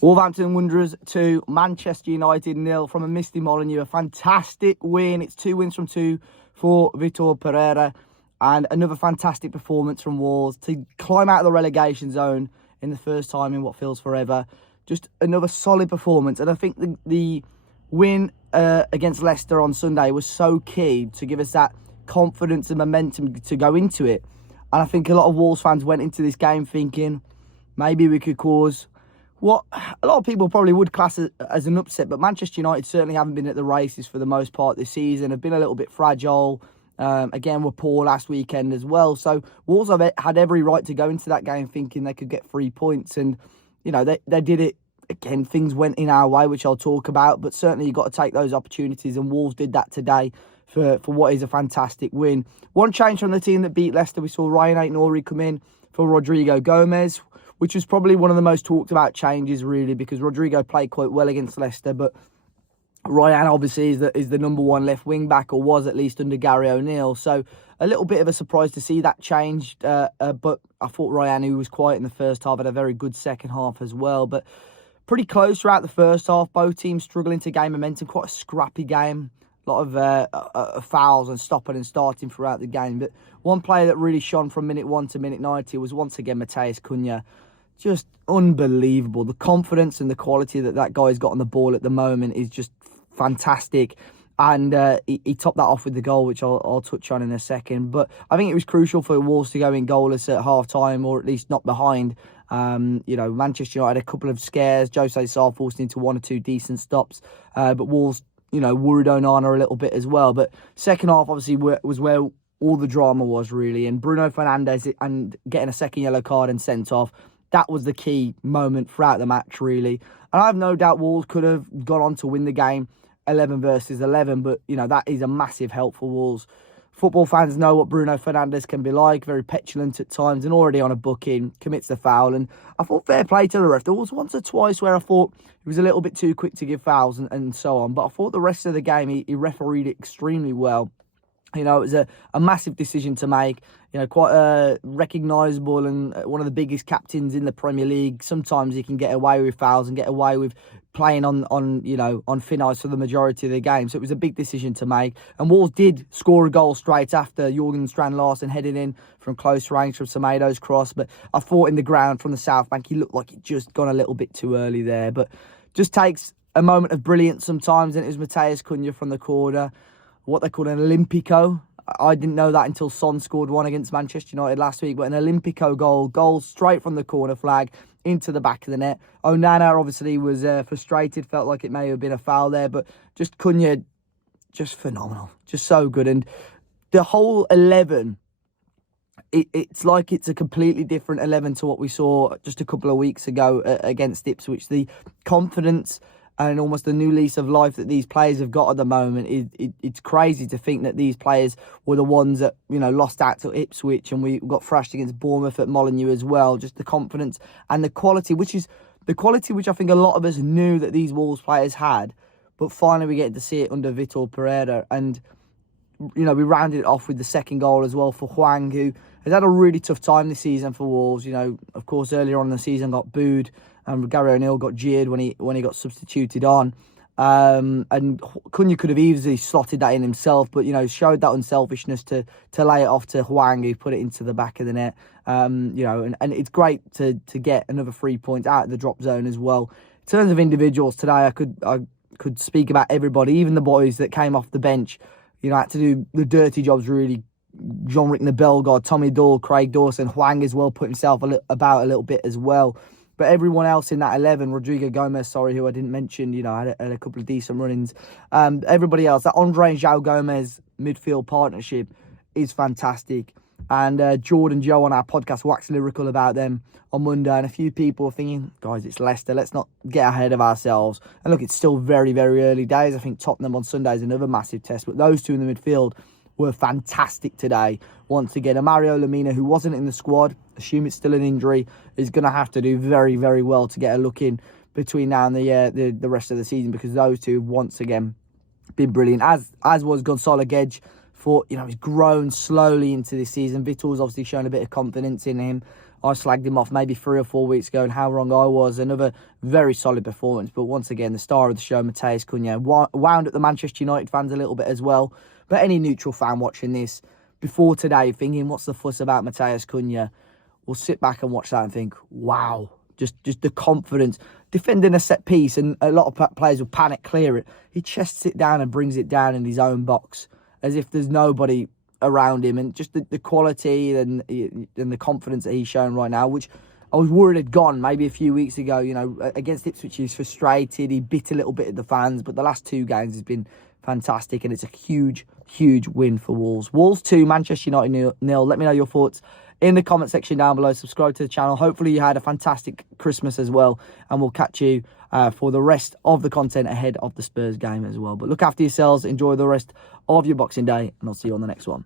Wolverhampton Wanderers 2, Manchester United 0 from a misty Molineux. A fantastic win. It's 2 wins from 2 for Vitor Pereira. And another fantastic performance from Wolves to climb out of the relegation zone in the first time in what feels forever. Just another solid performance. And I think the win against Leicester on Sunday was so key to give us that confidence and momentum to go into it. And I think a lot of Wolves fans went into this game thinking maybe we could cause what a lot of people probably would class as an upset, but Manchester United certainly haven't been at the races for the most part this season, have been a little bit fragile. Again, were poor last weekend as well. So Wolves have had every right to go into that game thinking they could get 3 points. And, you know, they did it. Again, things went in our way, which I'll talk about. But certainly you've got to take those opportunities. And Wolves did that today for what is a fantastic win. One change from the team that beat Leicester, we saw Ryan Aït-Nouri come in for Rodrigo Gomez, which was probably one of the most talked about changes, really, because Rodrigo played quite well against Leicester. But Ryan obviously is the number one left wing back, or was at least under Gary O'Neill. So a little bit of a surprise to see that changed. But I thought Ryan, who was quiet in the first half, had a very good second half as well. But pretty close throughout the first half. Both teams struggling to gain momentum. Quite a scrappy game. A lot of fouls and stopping and starting throughout the game. But one player that really shone from minute 1 to minute 90 was once again Matheus Cunha. Just unbelievable. The confidence and the quality that guy's got on the ball at the moment is just fantastic. And he topped that off with the goal, which I'll touch on in a second. But I think it was crucial for Wolves to go in goalless at half-time, or at least not behind. Manchester United had a couple of scares. Jose Sarr forced into 1 or 2 decent stops. But Wolves, worried Onana a little bit as well. But second half, obviously, was where all the drama was, really. And Bruno Fernandes and getting a second yellow card and sent off, that was the key moment throughout the match, really. And I have no doubt Wolves could have gone on to win the game 11 versus 11, but, that is a massive help for Wolves. Football fans know what Bruno Fernandes can be like, very petulant at times and already on a booking, commits the foul. And I thought fair play to the ref. There was once or twice where I thought he was a little bit too quick to give fouls and so on. But I thought the rest of the game, he refereed it extremely well. It was a massive decision to make, quite a recognisable and one of the biggest captains in the Premier League. Sometimes he can get away with fouls and get away with playing on thin ice for the majority of the game. So it was a big decision to make. And Wolves did score a goal straight after Jorgen Strand-Larsen headed in from close range from Semedo's cross. But I thought in the ground from the South Bank, he looked like he'd just gone a little bit too early there. But just takes a moment of brilliance sometimes. And it was Matheus Cunha from the corner, what they call an Olympico. I didn't know that until Son scored one against Manchester United last week, but an Olympico goal straight from the corner flag into the back of the net. Onana obviously was frustrated, felt like it may have been a foul there, but just Cunha, just phenomenal, just so good. And the whole 11, it's like it's a completely different 11 to what we saw just a couple of weeks ago against Ipswich. The confidence and almost a new lease of life that these players have got at the moment. It's crazy to think that these players were the ones that, lost out to Ipswich, and we got thrashed against Bournemouth at Molineux as well. Just the confidence and the quality, which I think a lot of us knew that these Wolves players had, but finally we get to see it under Vitor Pereira. And, we rounded it off with the second goal as well for Hwang, who has had a really tough time this season for Wolves. Of course, earlier on in the season got booed, and Gary O'Neill got jeered when he got substituted on. And Cunha could have easily slotted that in himself, but, showed that unselfishness to lay it off to Hwang, who put it into the back of the net. And it's great to get another 3 points out of the drop zone as well. In terms of individuals today, I could speak about everybody, even the boys that came off the bench, had to do the dirty jobs, really. Jean-Ric Bellegarde, Tommy Doyle, Craig Dawson, Hwang as well, put himself about a little bit as well. But everyone else in that 11, Rodrigo Gomez, who I didn't mention, had a couple of decent run-ins. Everybody else, that Andre and João Gomez midfield partnership is fantastic. And Jordan Joe on our podcast waxed lyrical about them on Monday. And a few people are thinking, guys, it's Leicester, let's not get ahead of ourselves. And look, it's still very, very early days. I think Tottenham on Sunday is another massive test. But those two in the midfield were fantastic today. Once again, a Mario Lemina, who wasn't in the squad, assume it's still an injury, is going to have to do very, very well to get a look in between now and the rest of the season, because those two, once again, been brilliant. As was Gonzalo Guedes. He's grown slowly into this season. Vitor's obviously shown a bit of confidence in him. I slagged him off maybe 3 or 4 weeks ago and how wrong I was. Another very solid performance. But once again, the star of the show, Matheus Cunha, wound up the Manchester United fans a little bit as well. But any neutral fan watching this before today thinking, what's the fuss about Matheus Cunha? Will sit back and watch that and think, wow, just the confidence. Defending a set piece, and a lot of players will panic clear it. He chests it down and brings it down in his own box as if there's nobody around him. And just the quality and the confidence that he's showing right now, which I was worried had gone maybe a few weeks ago. You know, against Ipswich, he was frustrated. He bit a little bit at the fans, but the last 2 games has been fantastic, and it's a huge win for Wolves. Wolves 2, Manchester United 0. Let me know your thoughts in the comment section down below. Subscribe to the channel. Hopefully you had a fantastic Christmas as well, and we'll catch you for the rest of the content ahead of the Spurs game as well. But look after yourselves, enjoy the rest of your Boxing Day, and I'll see you on the next one.